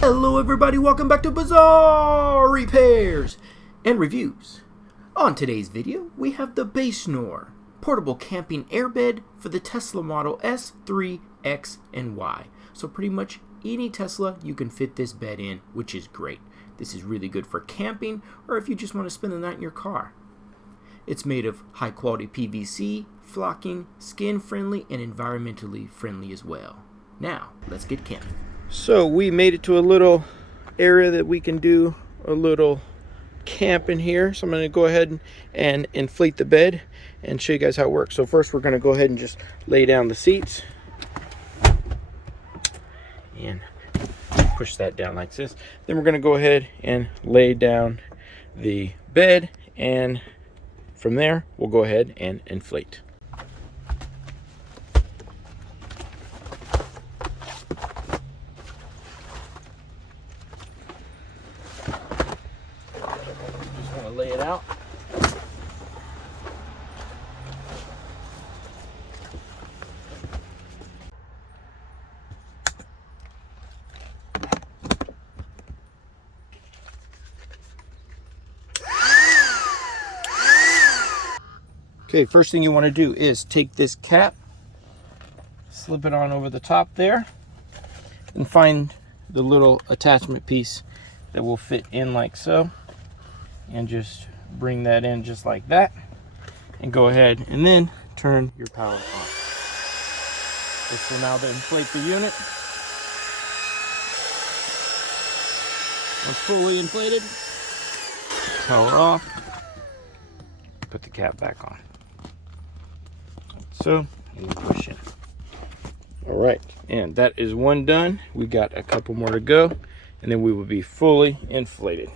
Hello everybody, welcome back to Bazzar Repairs and Reviews. On today's video, we have the Basenor portable camping airbed for the Tesla Model S, 3, X, and Y. So pretty much any Tesla you can fit this bed in, which is great. This is really good for camping or if you just want to spend the night in your car. It's made of high quality PVC, flocking, skin friendly, and environmentally friendly as well. Now, let's get camping. So we made it to a little area that we can do a little camping here. So I'm going to go ahead and inflate the bed and show you guys how it works. So first we're going to go ahead and just lay down the seats and push that down like this. Then we're going to go ahead and lay down the bed, and from there we'll go ahead and inflate. Lay it out. Okay, first thing you want to do is take this cap, slip it on over the top there, and find the little attachment piece that will fit in like so. And just bring that in just like that, and go ahead and then turn your power on. This will now then inflate the unit. Once fully inflated, power off, put the cap back on. Like so, and you push in. All right, and that is one done. We got a couple more to go, and then we will be fully inflated.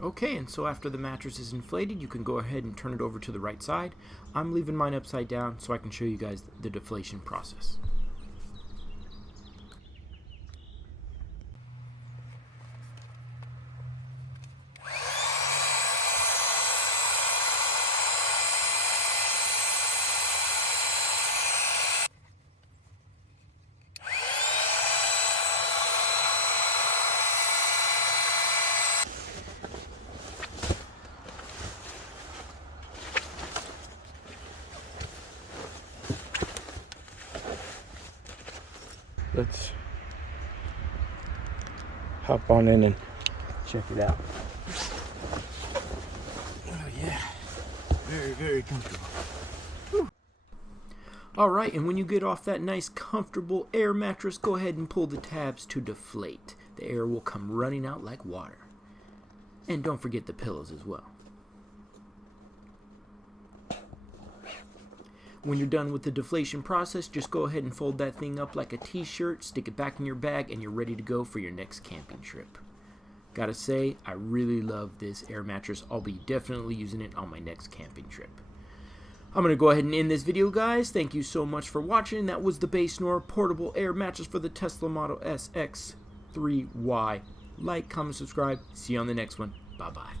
Okay, and so after the mattress is inflated, you can go ahead and turn it over to the right side. I'm leaving mine upside down so I can show you guys the deflation process. Let's hop on in and check it out. Oh yeah, very comfortable. Whew. All right, and when you get off that nice comfortable air mattress, go ahead and pull the tabs to deflate. The air will come running out like water. And don't forget the pillows as well. When you're done with the deflation process, just go ahead and fold that thing up like a t-shirt, stick it back in your bag, and you're ready to go for your next camping trip. Gotta say, I really love this air mattress. I'll be definitely using it on my next camping trip. I'm going to go ahead and end this video, guys. Thank you so much for watching. That was the Basenor portable air mattress for the Tesla Model S, X, 3, Y. Like, comment, subscribe. See you on the next one. Bye-bye.